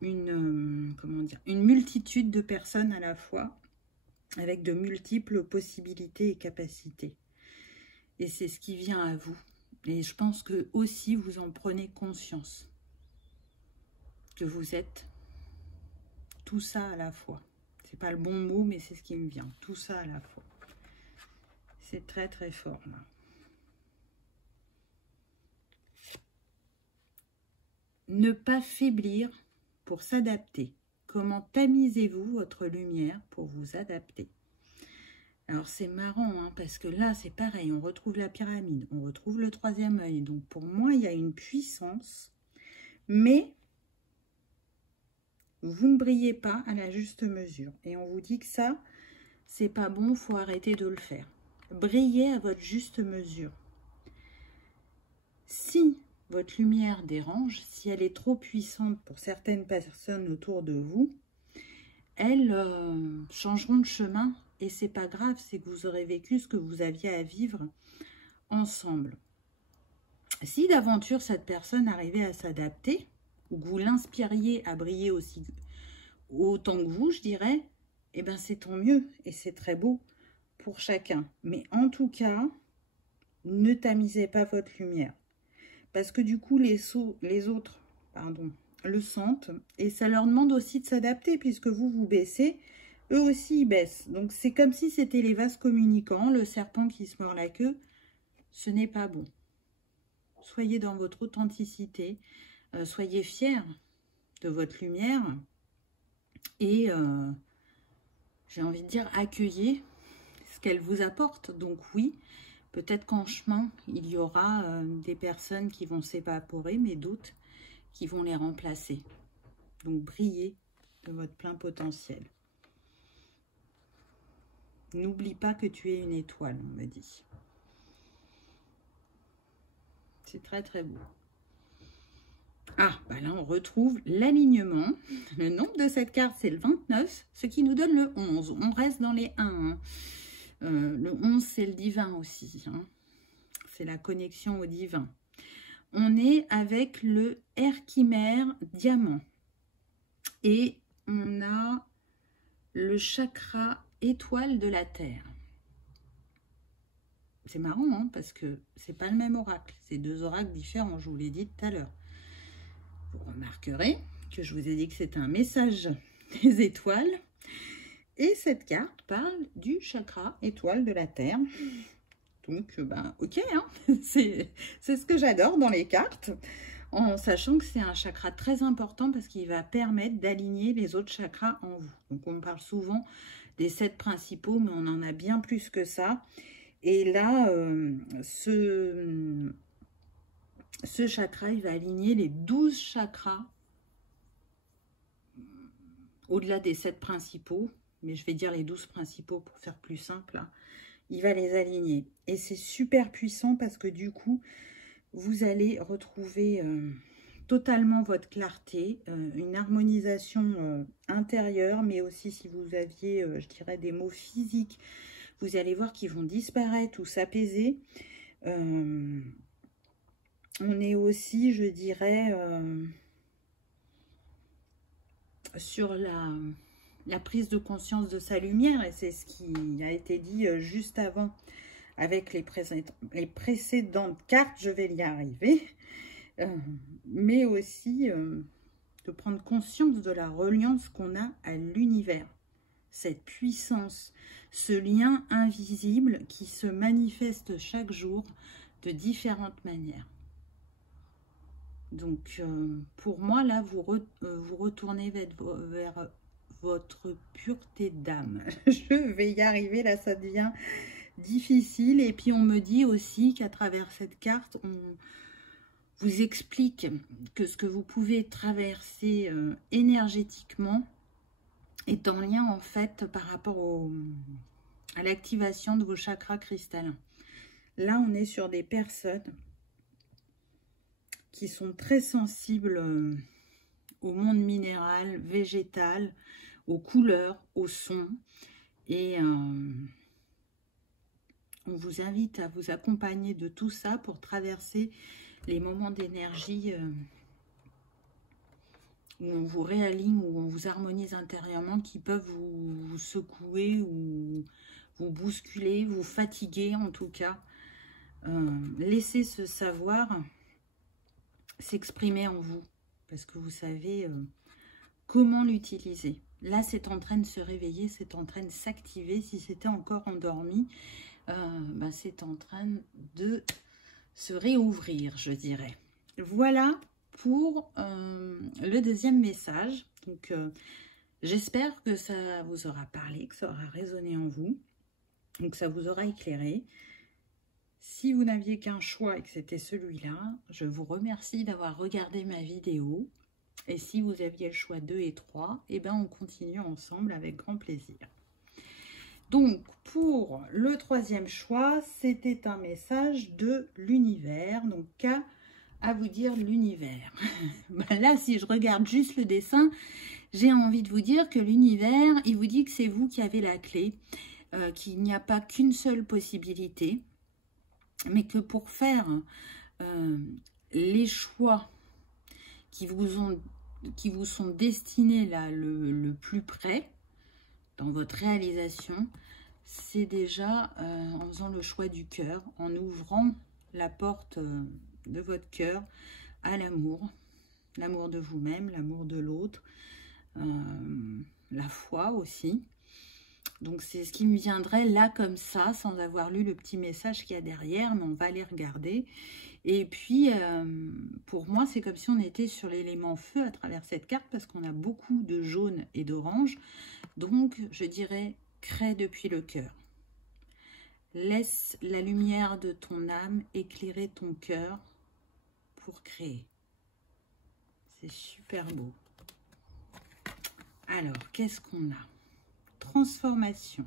comment dire, une multitude de personnes à la fois, avec de multiples possibilités et capacités. Et c'est ce qui vient à vous. Et je pense que aussi vous en prenez conscience. Que vous êtes tout ça à la fois. C'est pas le bon mot, mais c'est ce qui me vient. Tout ça à la fois. C'est très très fort là. Ne pas faiblir pour s'adapter. Comment tamisez-vous votre lumière pour vous adapter? Alors c'est marrant, hein, parce que là c'est pareil, on retrouve la pyramide, on retrouve le troisième œil. Donc pour moi il y a une puissance, mais vous ne brillez pas à la juste mesure. Et on vous dit que ça, c'est pas bon, il faut arrêter de le faire. Brillez à votre juste mesure. Si votre lumière dérange, si elle est trop puissante pour certaines personnes autour de vous, elles changeront de chemin. Et c'est pas grave, c'est que vous aurez vécu ce que vous aviez à vivre ensemble. Si d'aventure cette personne arrivait à s'adapter, ou que vous l'inspiriez à briller aussi autant que vous, je dirais, eh ben c'est tant mieux et c'est très beau pour chacun. Mais en tout cas, ne tamisez pas votre lumière. Parce que du coup, les autres le sentent et ça leur demande aussi de s'adapter puisque vous baissez, eux aussi ils baissent. Donc c'est comme si c'était les vases communicants, le serpent qui se mord la queue. Ce n'est pas bon. Soyez dans votre authenticité, soyez fiers de votre lumière et j'ai envie de dire accueillez ce qu'elle vous apporte. Donc oui, peut-être qu'en chemin, il y aura des personnes qui vont s'évaporer, mais d'autres qui vont les remplacer. Donc brillez de votre plein potentiel. N'oublie pas que tu es une étoile, on me dit. C'est très très beau. Ah, bah là on retrouve l'alignement. Le nombre de cette carte, c'est le 29, ce qui nous donne le 11. On reste dans les 1. Hein. Le 11, c'est le divin aussi. Hein. C'est la connexion au divin. On est avec le Herkimer diamant. Et on a le chakra étoile de la Terre. C'est marrant, hein, parce que c'est pas le même oracle. C'est deux oracles différents, je vous l'ai dit tout à l'heure. Vous remarquerez que je vous ai dit que c'est un message des étoiles. Et cette carte parle du chakra étoile de la Terre. Donc, ben, ok, hein, c'est ce que j'adore dans les cartes, en sachant que c'est un chakra très important parce qu'il va permettre d'aligner les autres chakras en vous. Donc, on parle souvent des 7 principaux, mais on en a bien plus que ça. Et là, ce chakra, il va aligner les 12 chakras au-delà des 7 principaux, mais je vais dire les 12 principaux pour faire plus simple, hein. Il va les aligner. Et c'est super puissant parce que du coup, vous allez retrouver totalement votre clarté, une harmonisation intérieure, mais aussi si vous aviez, je dirais, des maux physiques, vous allez voir qu'ils vont disparaître ou s'apaiser. On est aussi, je dirais, sur la prise de conscience de sa lumière, et c'est ce qui a été dit juste avant avec les précédentes cartes, je vais y arriver, mais aussi de prendre conscience de la reliance qu'on a à l'univers, cette puissance, ce lien invisible qui se manifeste chaque jour de différentes manières. Donc, pour moi, là, vous retournez vers votre pureté d'âme. Je vais y arriver, là, ça devient difficile. Et puis, on me dit aussi qu'à travers cette carte, on vous explique que ce que vous pouvez traverser énergétiquement est en lien, en fait, par rapport à l'activation de vos chakras cristallins. Là, on est sur des personnes qui sont très sensibles au monde minéral, végétal, aux couleurs, aux sons. Et on vous invite à vous accompagner de tout ça pour traverser les moments d'énergie où on vous réaligne, où on vous harmonise intérieurement, qui peuvent vous secouer ou vous bousculer, vous fatiguer en tout cas. Laissez ce savoir s'exprimer en vous, parce que vous savez comment l'utiliser. Là, c'est en train de se réveiller, c'est en train de s'activer. Si c'était encore endormi, ben, c'est en train de se réouvrir, je dirais. Voilà pour le deuxième message. Donc, j'espère que ça vous aura parlé, que ça aura résonné en vous, donc ça vous aura éclairé. Si vous n'aviez qu'un choix et que c'était celui-là, je vous remercie d'avoir regardé ma vidéo. Et si vous aviez le choix 2 et 3, eh ben on continue ensemble avec grand plaisir. Donc, pour le troisième choix, c'était un message de l'univers. Donc, qu'a à vous dire l'univers? Ben là, si je regarde juste le dessin, j'ai envie de vous dire que l'univers, il vous dit que c'est vous qui avez la clé, qu'il n'y a pas qu'une seule possibilité, mais que pour faire les choix qui vous sont destinés là le plus près dans votre réalisation, c'est déjà en faisant le choix du cœur, en ouvrant la porte de votre cœur à l'amour de vous-même, l'amour de l'autre, la foi aussi. Donc, c'est ce qui me viendrait là comme ça, sans avoir lu le petit message qu'il y a derrière, mais on va aller regarder. Et puis, pour moi, c'est comme si on était sur l'élément feu à travers cette carte, parce qu'on a beaucoup de jaune et d'orange. Donc, je dirais, crée depuis le cœur. Laisse la lumière de ton âme éclairer ton cœur pour créer. C'est super beau. Alors, qu'est-ce qu'on a? Transformation,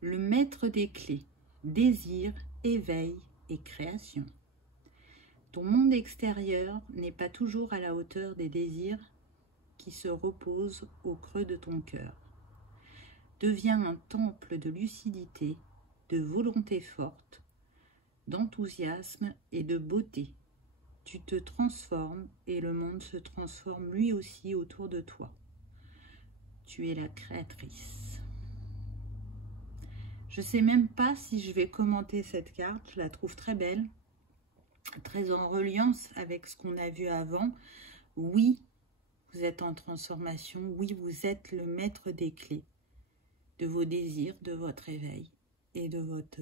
le maître des clés, désir, éveil et création. Ton monde extérieur n'est pas toujours à la hauteur des désirs qui se reposent au creux de ton cœur. Deviens un temple de lucidité, de volonté forte, d'enthousiasme et de beauté. Tu te transformes et le monde se transforme lui aussi autour de toi. Tu es la créatrice. Je ne sais même pas si je vais commenter cette carte. Je la trouve très belle, très en reliance avec ce qu'on a vu avant. Oui, vous êtes en transformation. Oui, vous êtes le maître des clés de vos désirs, de votre éveil et de votre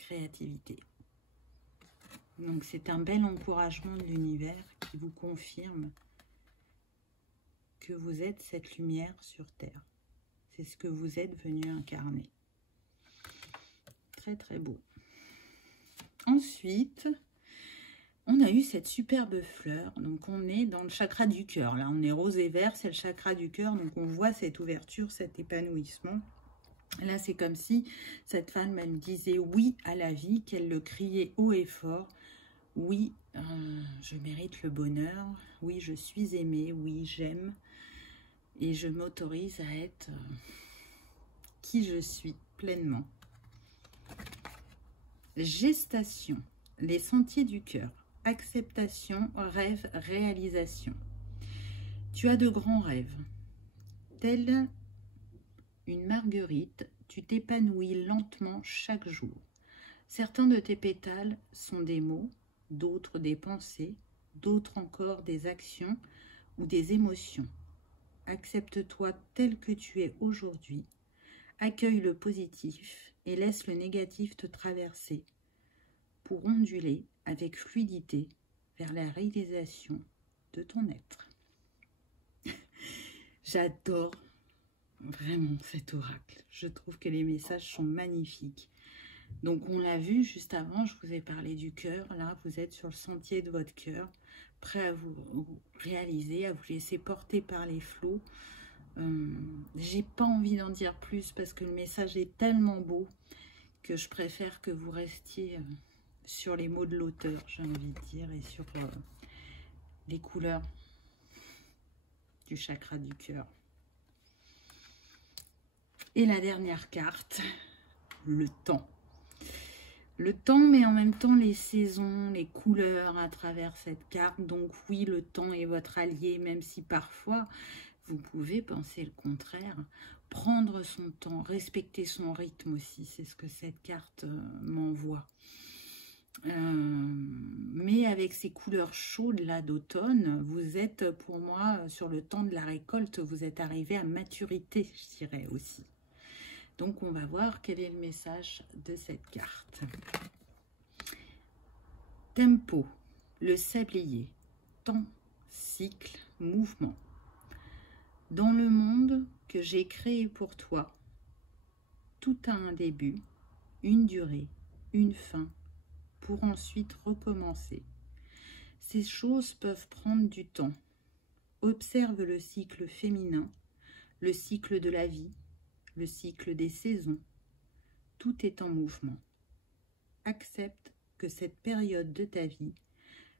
créativité. Donc c'est un bel encouragement de l'univers qui vous confirme que vous êtes cette lumière sur Terre. C'est ce que vous êtes venu incarner. Très très beau. Ensuite, on a eu cette superbe fleur. Donc on est dans le chakra du cœur. Là on est rose et vert, c'est le chakra du cœur. Donc on voit cette ouverture, cet épanouissement. Là c'est comme si cette femme elle me disait oui à la vie, qu'elle le criait haut et fort. Oui, je mérite le bonheur. Oui, je suis aimée. Oui, j'aime. Et je m'autorise à être qui je suis pleinement. Gestation, les sentiers du cœur. Acceptation, rêve, réalisation. Tu as de grands rêves. Telle une marguerite, tu t'épanouis lentement chaque jour. Certains de tes pétales sont des mots, d'autres des pensées, d'autres encore des actions ou des émotions. Accepte-toi tel que tu es aujourd'hui, accueille le positif et laisse le négatif te traverser pour onduler avec fluidité vers la réalisation de ton être. J'adore vraiment cet oracle. Je trouve que les messages sont magnifiques. Donc on l'a vu juste avant, je vous ai parlé du cœur. Là, vous êtes sur le sentier de votre cœur, prêt à vous réaliser, à vous laisser porter par les flots. J'ai pas envie d'en dire plus parce que le message est tellement beau que je préfère que vous restiez sur les mots de l'auteur, j'ai envie de dire, et sur les couleurs du chakra du cœur. Et la dernière carte, le temps. Le temps, mais en même temps les saisons, les couleurs à travers cette carte. Donc oui, le temps est votre allié, même si parfois vous pouvez penser le contraire. Prendre son temps, respecter son rythme aussi, c'est ce que cette carte m'envoie. Mais avec ces couleurs chaudes là d'automne, vous êtes pour moi sur le temps de la récolte, vous êtes arrivé à maturité, je dirais aussi. Donc on va voir quel est le message de cette carte. Tempo, le sablier, temps, cycle, mouvement. Dans le monde que j'ai créé pour toi, tout a un début, une durée, une fin, pour ensuite recommencer. Ces choses peuvent prendre du temps. Observe le cycle féminin, le cycle de la vie, le cycle des saisons. Tout est en mouvement. Accepte que cette période de ta vie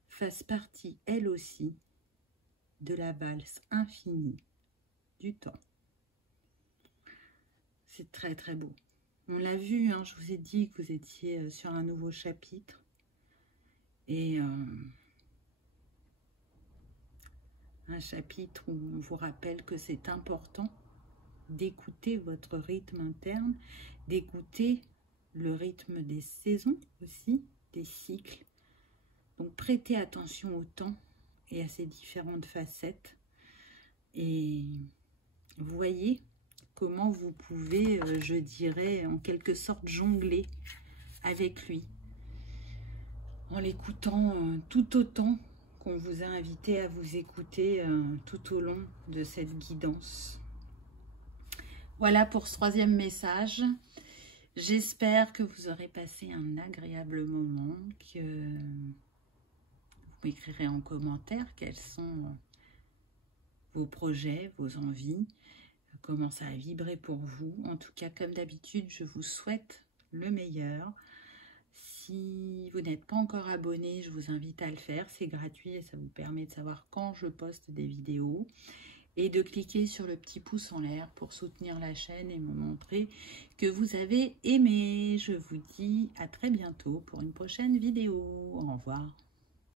fasse partie, elle aussi, de la valse infinie du temps. C'est très très beau. On l'a vu, hein, je vous ai dit que vous étiez sur un nouveau chapitre. Et un chapitre où on vous rappelle que c'est important d'écouter votre rythme interne, d'écouter le rythme des saisons aussi, des cycles. Donc prêtez attention au temps et à ses différentes facettes. Et voyez comment vous pouvez, je dirais, en quelque sorte jongler avec lui, en l'écoutant tout autant qu'on vous a invité à vous écouter tout au long de cette guidance. Voilà pour ce troisième message. J'espère que vous aurez passé un agréable moment, que vous m'écrirez en commentaire quels sont vos projets, vos envies, comment ça a vibré pour vous. En tout cas, comme d'habitude, je vous souhaite le meilleur. Si vous n'êtes pas encore abonné, je vous invite à le faire. C'est gratuit et ça vous permet de savoir quand je poste des vidéos. Et de cliquer sur le petit pouce en l'air pour soutenir la chaîne et me montrer que vous avez aimé. Je vous dis à très bientôt pour une prochaine vidéo. Au revoir.